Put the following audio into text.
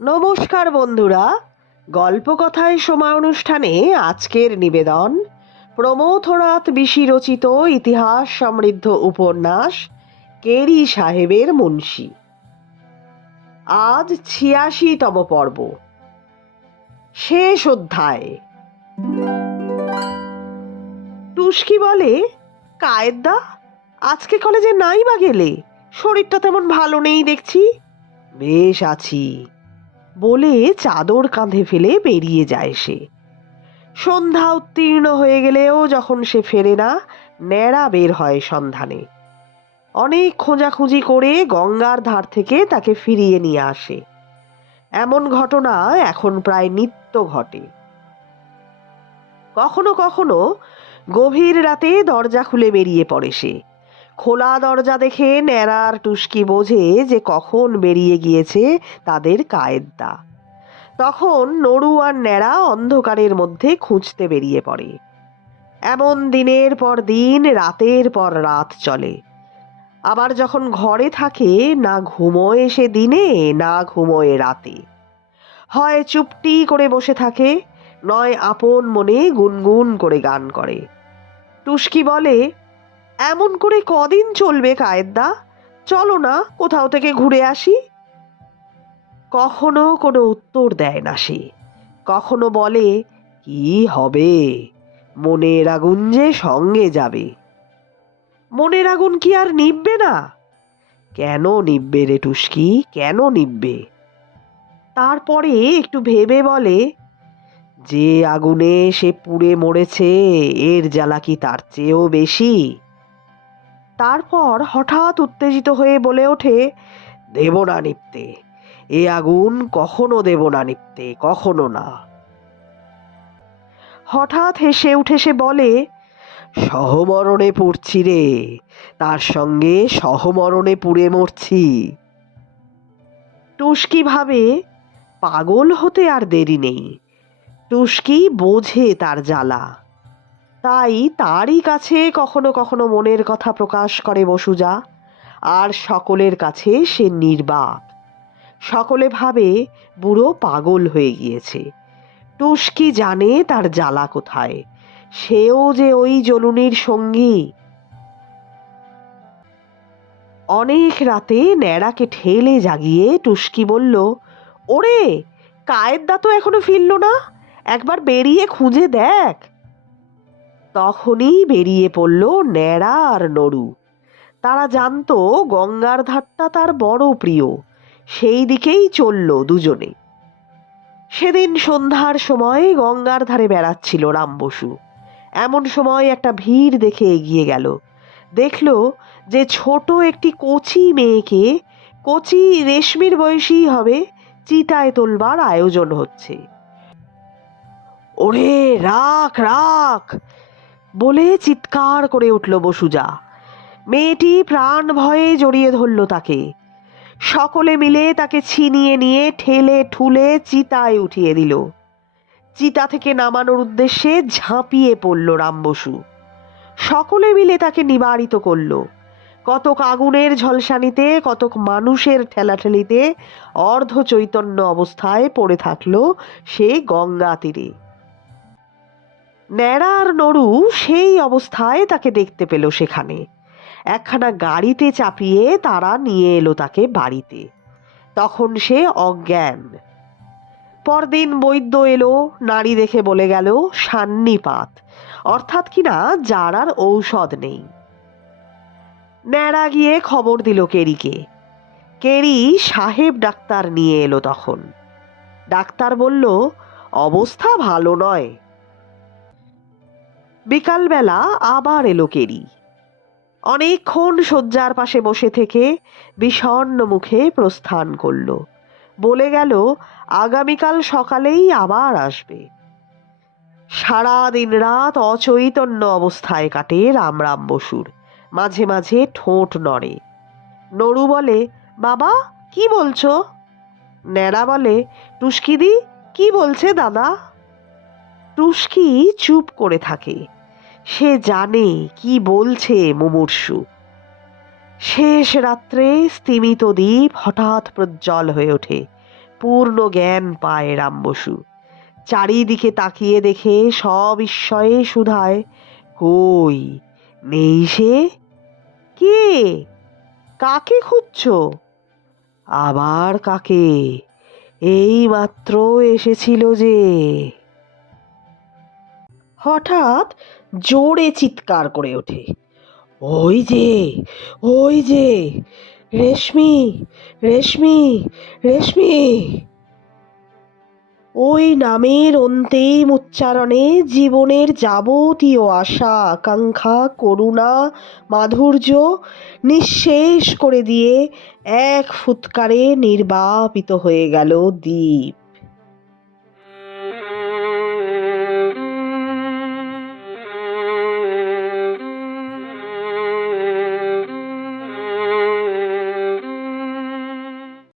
নমস্কার বন্ধুরা। গল্পকথায় সময় অনুষ্ঠানে আজকের নিবেদন। প্রমথনাথ বিশি রচিত ইতিহাস সমৃদ্ধ উপন্যাস কেরি সাহেবের মুন্সি। আজ ছিয়াশিতম পর্ব। শেষ অধ্যায়। টুস্কি বলে, কায়েদদা, আজকে কলেজে নাই বা গেলে? শরীরটা তেমন ভালো নেই দেখছি? বেশ আছি। বলে চাদর কাঁধে ফেলে বেরিয়ে যায় সে। সন্ধ্যা উত্তীর্ণ হয়ে গেলেও যখন সে ফেরে না, ন্যাড়া বের হয় সন্ধানে। অনেক খোঁজাখুঁজি করে গঙ্গার ধার থেকে তাকে ফিরিয়ে নিয়ে আসে। এমন ঘটনা এখন প্রায় নিত্য ঘটে। কখনো কখনো গভীর রাতে দরজা খুলে বেরিয়ে পড়ে সে। খোলা দরজা দেখে ন্যাড়ার টুস্কি বোঝে যে কখন বেরিয়ে গিয়েছে তাদের কায়েদদা তখন নড়ু আর ন্যাড়া অন্ধকারের মধ্যে খুঁজতে বেরিয়ে পড়ে। এমন দিনের পর দিন, রাতের পর রাত চলে। আবার যখন ঘরে থাকে, না ঘুমোয় সে দিনে, না ঘুমোয় রাতে। হয় চুপটি করে বসে থাকে, নয় আপন মনে গুনগুন করে গান করে। টুস্কি বলে এমন করে কদিন চলবে কায়েদদা? চলো না, কোথাও থেকে ঘুরে আসি। কখনো কোনো উত্তর দেয় না সে। কখনো বলে, কি হবে? মনের আগুন যে সঙ্গে যাবে? মনের আগুন কি আর নিববে না? কেন নিববে রে টুস্কি? কেন নিববে তারপরে একটু ভেবে বলে, যে আগুনে সে পুড়ে মরেছে, এর জ্বালা কি তার চেয়েও বেশি? তারপর হঠাৎ উত্তেজিত হয়ে বলে ওঠে দেব না নিপতে এ আগুন কখনো দেব না নিপতে কখনো না। হঠাৎ হেসে উঠে সে বলে, সহমরণে পড়ছি রে, তার সঙ্গে সহমরণে পুড়ে মরছি। টুস্কি ভাবে, পাগল হতে আর দেরি নেই। টুস্কি বোঝে তার জ্বালা। তাই তারই কাছে কখনো কখনো মনের কথা প্রকাশ করে বসুজা। আর সকলের কাছে সে নির্বাক। সকলে ভাবে বুড়ো পাগল হয়ে গিয়েছে। টুস্কি জানে তার জ্বালা কোথায়। সেও যে ওই জলুনির সঙ্গী। অনেক রাতে ন্যাড়াকে ঠেলে জাগিয়ে টুস্কি বলল, ওরে, কায়েদদা তো এখনও ফিরল না। একবার বেরিয়ে খুঁজে দেখ। তখনই বেরিয়ে পড়ল ন্যাড়া আর নড়ু তারা জানতো গঙ্গার ধারটা তার বড় প্রিয়, সেই দিকেই চলল দুজনে। সেদিন সন্ধ্যার সময় গঙ্গার ধারে বেড়াচ্ছিল রাম বসু। এমন সময় একটা ভিড় দেখে এগিয়ে গেল। দেখল যে ছোট একটি কচি মেয়েকে কচি রেশমির বয়সী হবে চিতায় তোলবার আয়োজন হচ্ছে। ওরে রাখ রাখ! বলে চিৎকার করে উঠল বসুজা। মেয়েটি প্রাণ ভয়ে জড়িয়ে ধরল তাকে। সকলে মিলে তাকে ছিনিয়ে নিয়ে ঠেলে ঠুলে চিতায় উঠিয়ে দিল। চিতা থেকে নামানোর উদ্দেশ্যে ঝাঁপিয়ে পড়ল রাম বসু। সকলে মিলে তাকে নিবারিত করল। কতক আগুনের ঝলসানিতে, কতক মানুষের ঠেলাঠেলিতে অর্ধ চৈতন্য অবস্থায় পড়ে থাকল সে গঙ্গা তীরে। ন্যাড়া আর নড়ু সেই অবস্থায় তাকে দেখতে পেল সেখানে। একখানা গাড়িতে চাপিয়ে তারা নিয়ে এলো তাকে বাড়িতে। তখন সে অজ্ঞান। পরদিন বৈদ্য এলো, নারী দেখে বলে গেল, সান্নিপাত। অর্থাৎ কিনা যারার ঔষধ নেই। ন্যাড়া গিয়ে খবর দিল কেরিকে। কেরি সাহেব ডাক্তার নিয়ে এলো তখন। ডাক্তার বলল, অবস্থা ভালো নয়। বিকালবেলা আবার এলো কেরি। অনেকক্ষণ শয্যার পাশে বসে থেকে বিষণ্ণ মুখে প্রস্থান করল। বলে গেল, আগামীকাল সকালেই আবার আসবে। সারা দিন রাত অচৈতন্য অবস্থায় কাটে রামরাম বসুর। মাঝে মাঝে ঠোঁট নড়ে। নড়ু বলে, বাবা, কি বলছো? ন্যাড়া বলে, টুস্কিদি, কি বলছে দাদা? টুস্কি চুপ করে থাকে। সে জানে কি বলছে মুমূর্ষু। শেষ রাত্রে স্তিমিত দ্বীপ হঠাৎ প্রজ্জ্বল হয়ে ওঠে, পূর্ণ জ্ঞান পায় রাম বসু চারিদিকে তাকিয়ে দেখে সব বিস্ময়ে সুধায়, কই, নেই সে? কে? কাকে খুঁজছো? আবার কাকে? এই মাত্র এসেছিল যে। হঠাৎ জোরে চিৎকার করে ওঠে। ওই যে ওই যে, রেশমি রেশমি রেশমি। ওই নামের অন্তিম উচ্চারণে জীবনের যাবতীয় আশা, আকাঙ্ক্ষা, করুণা, মাধুর্য নিঃশেষ করে দিয়ে এক ফুৎকারে নির্বাপিত হয়ে গেল দ্বীপ।